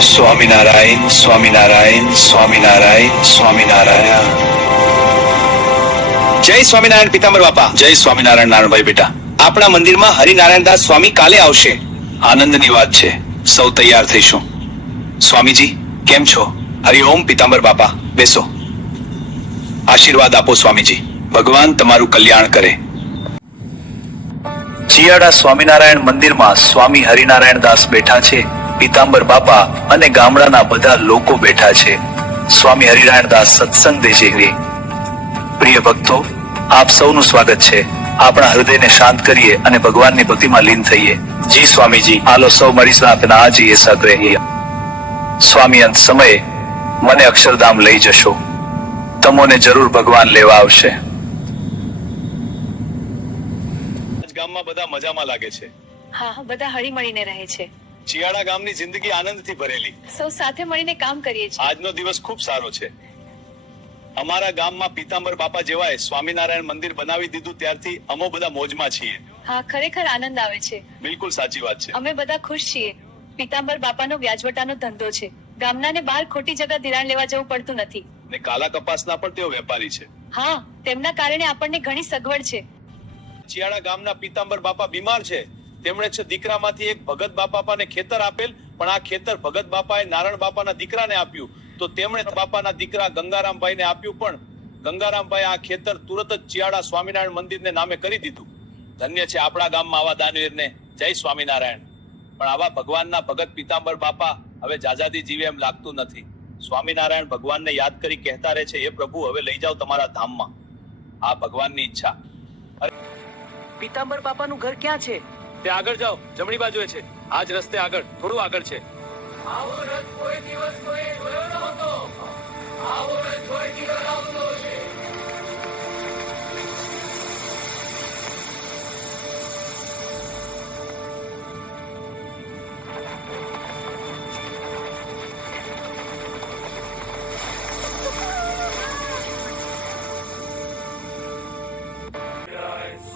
સ્વામિનારાયણ સ્વામિનારાયણ સ્વામિનારાયણ સ્વામિનારાયણ. જય સ્વામિનારાયણ પીતાંબર બાપા. જય સ્વામિનારાયણ નારણભાઈ બેટા. આપણા મંદિરમાં હરિનારાયણ દાસ સ્વામી કાલે આવશે. આનંદની વાત છે. સૌ તૈયાર થઈશું. સ્વામીજી કેમ છો? હરિઓમ પીતાંબર બાપા, બેસો. આશીર્વાદ આપો સ્વામીજી. ભગવાન તમારું કલ્યાણ કરે. ચિયાડા સ્વામિનારાયણ મંદિરમાં સ્વામી હરિનારાયણ દાસ બેઠા છે. પીતાંબર બાપા અને ગામડાના બધા લોકો બેઠા છે. સ્વામી હરિનારાયણ દાસ સત્સંગ દેજે. પ્રિય ભક્તો, આપ સૌનું સ્વાગત છે. આપણા હૃદયને શાંત કરીએ અને ભગવાનની ભક્તિમાં લીન થઈએ. જી સ્વામીજી, આલો સૌ મળી આપના આ જઈએ સગ્રહી. સ્વામી અંત સમયે મને અક્ષરધામ લઈ જશો. તમોને જરૂર ભગવાન લેવા આવશે. ગામમાં બધા મજામાં લાગે છે. હા, બધા હળી મળીને રહે છે. ચિયાડા ગામની જિંદગી આનંદથી ભરેલી. સૌ સાથે મળીને કામ કરીએ છીએ. આજનો દિવસ ખૂબ સારો છે. અમારા ગામમાં પીતાંબર બાપા જેવાએ સ્વામિનારાયણ મંદિર બનાવી દીધું ત્યારથી અમે બધા મોજમાં છીએ. હા, ખરેખર આનંદ આવે છે. બિલકુલ સાચી વાત છે. અમે બધા ખુશ છીએ. પીતાંબર બાપાનો વ્યાજવટાનો ધંધો છે. ગામનાને બહાર ખોટી જગ્યા ધિરાણ લેવા જવું પડતું નથી. ને કાલા કપાસના પણ તેઓ વેપારી છે. હા, તેમના કારણે આપણને ઘણી સગવડ છે. ચિયાડા ગામના પીતાંબર બાપા બીમાર છે. તેમણે છે દીકરામાંથી એક ભગત બાપાને ખેતર આપેલ, પણ આ ખેતર ભગત બાપાએ નારાયણ બાપાના દીકરાને આપ્યું. તો તેમણે બાપાના દીકરા ગંગારામભાઈને આપ્યું, પણ ગંગારામભાઈ આ ખેતર તુરત જ ચિયાડા સ્વામિનારાયણ મંદિરને નામે કરી દીધું. ધન્ય છે આપણા ગામમાં આવા દાનવીરને. જય સ્વામિનારાયણ. પણ આવા ભગવાનના ભગત પીતાંબર બાપા હવે જાજાદી જીવે એમ લાગતું નથી. સ્વામિનારાયણ ભગવાનને યાદ કરી કહેતા રહે છે, એ પ્રભુ હવે લઈ જાઓ તમારા ધામમાં. આ ભગવાનની ઈચ્છા. પીતાંબર બાપાનું ઘર ક્યાં છે? તે આગળ જાઓ, જમણી બાજુએ છે. આ જ રસ્તે આગળ, થોડું આગળ છે. આવો રથ કોઈ દિવસ કોઈ જોયો નહોતો. આવો રથ કોઈ દિવસ આવતો છે.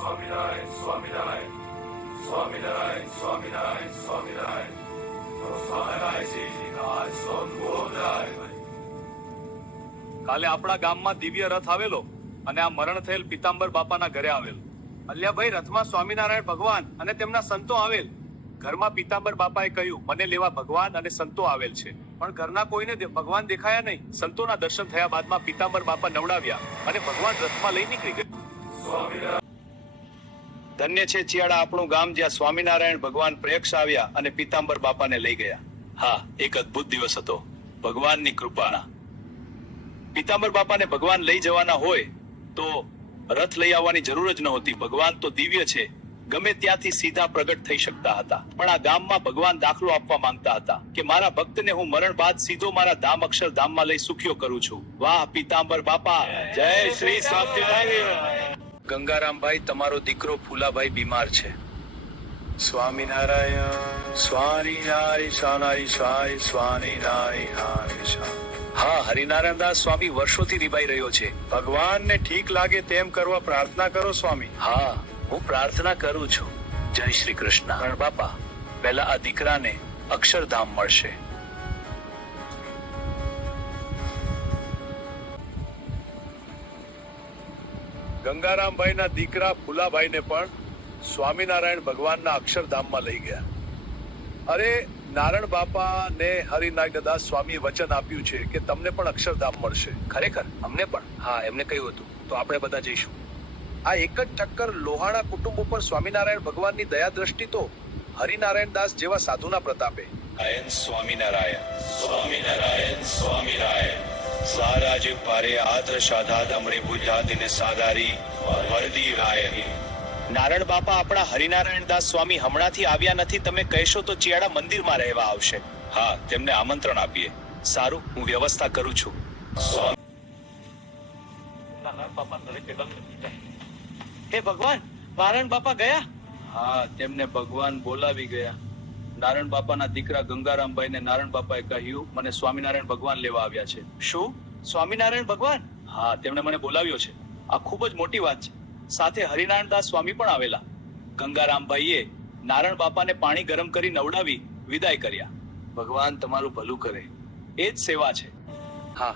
સ્વામિનારાયણ સ્વામિનારાયણ સ્વામિનારાયણ સ્વામિનારાયણ સ્વામિનારાયણ કાલે આપણા ગામમાં દિવ્ય રથ આવેલો અને આ મરણ થયેલ પીતાંબર બાપાના ઘરે આવેલ. અલ્યાભાઈ, રથમાં સ્વામિનારાયણ ભગવાન અને તેમના સંતો આવેલ. ઘરમાં પીતાંબર બાપાએ કહ્યું, મને લેવા ભગવાન અને સંતો આવેલ છે. પણ ઘરના કોઈને ભગવાન દેખાયા નહીં. સંતોના દર્શન થયા બાદમાં પીતાંબર બાપા નવડાવ્યા અને ભગવાન રથમાં લઈ નીકળી ગયા. ધન્ય છે ચિયાડા આપણું ગામ, જ્યાં સ્વામિનારાયણ ભગવાન પ્રયક્ષ આવ્યા અને પીતાંબર બાપાને લઈ ગયા. હા, એક અદ્ભુત દિવસ હતો ભગવાનની કૃપાના. પીતાંબર બાપાને ભગવાન લઈ જવાના હોય તો રથ લઈ આવવાની જરૂર જ નહોતી. ભગવાન તો દિવ્ય છે, ગમે ત્યાંથી સીધા પ્રગટ થઈ શકતા હતા. પણ આ ગામમાં ભગવાન દાખલો આપવા માંગતા હતા કે મારા ભક્તને હું મરણ બાદ સીધો મારા ધામ અક્ષરધામમાં લઈ સુખ્યો કરું છું. વાહ પીતાંબર બાપા, જય શ્રી સ્વામિનારાયણ. ગંગારામભાઈ, તમારો દીકરો ફૂલાભાઈ બીમાર છે. સ્વામિનારાયણ સ્વામિનારાયણ સ્વામિનારાયણ. હા, હરિનારાયણ દાસ સ્વામી વર્ષોથી રીબાઈ રહ્યો છે. ભગવાનને ઠીક લાગે તેમ કરવા પ્રાર્થના કરો સ્વામી. હા, હું પ્રાર્થના કરું છું. જય શ્રી કૃષ્ણ. બાપા, પહેલા આ દીકરાને અક્ષરધામ મળશે. ગંગારામભાઈના દીકરા ફુલાભાઈને પણ સ્વામિનારાયણ ભગવાનના અક્ષરધામમાં લઈ ગયા. અરે, નારાયણ બાપા ને હરિનારાયણ દાસ સ્વામીએ વચન આપ્યું છે કે તમને પણ અક્ષરધામ મળશે. ખરેખર? અમને પણ? હા, એમને કહ્યું હતું. તો આપણે બધા જઈશું. આ એક જ ચક્કર લોહાણા કુટુંબ ઉપર સ્વામિનારાયણ ભગવાનની દયા દ્રષ્ટિ તો હરિનારાયણ દાસ જેવા સાધુના પ્રતાપે. સ્વામિનારાયણ સ્વામિનારાયણ સ્વામિનારાયણ. સારાજ પારે આદ્ર સાધાદ અમરે બુજાદિને સાદારી વરદી રાય. નારાયણ બાપા આપણા હરિનારાયણ દાસ સ્વામી હમણાંથી આવ્યા નથી. તમે કહેશો તો ચિયાડા મંદિરમાં રહેવા આવશે. હા, તેમને આમંત્રણ આપીએ. સારું, હું વ્યવસ્થા કરું છું. હે ભગવાન, નારાયણ બાપા ગયા? હા, તેમને ભગવાન બોલાવી ગયા. નારાયણ બાપાના દીકરા ગંગારામભાઈ ને નારાયણ બાપાએ કહ્યું, મને સ્વામિનારાયણ ભગવાન લેવા આવ્યા છે. શું? સ્વામિનારાયણ ભગવાન? હા, તેમણે મને બોલાવ્યો છે. આ ખૂબ જ મોટી વાત છે. સાથે હરિનારાયણ દાસ સ્વામી પણ આવેલા. ગંગારામભાઈએ નારાયણ બાપાને પાણી ગરમ કરી નવડાવી વિદાય કર્યા. ભગવાન તમારું ભલું કરે, એ જ સેવા છે. હા,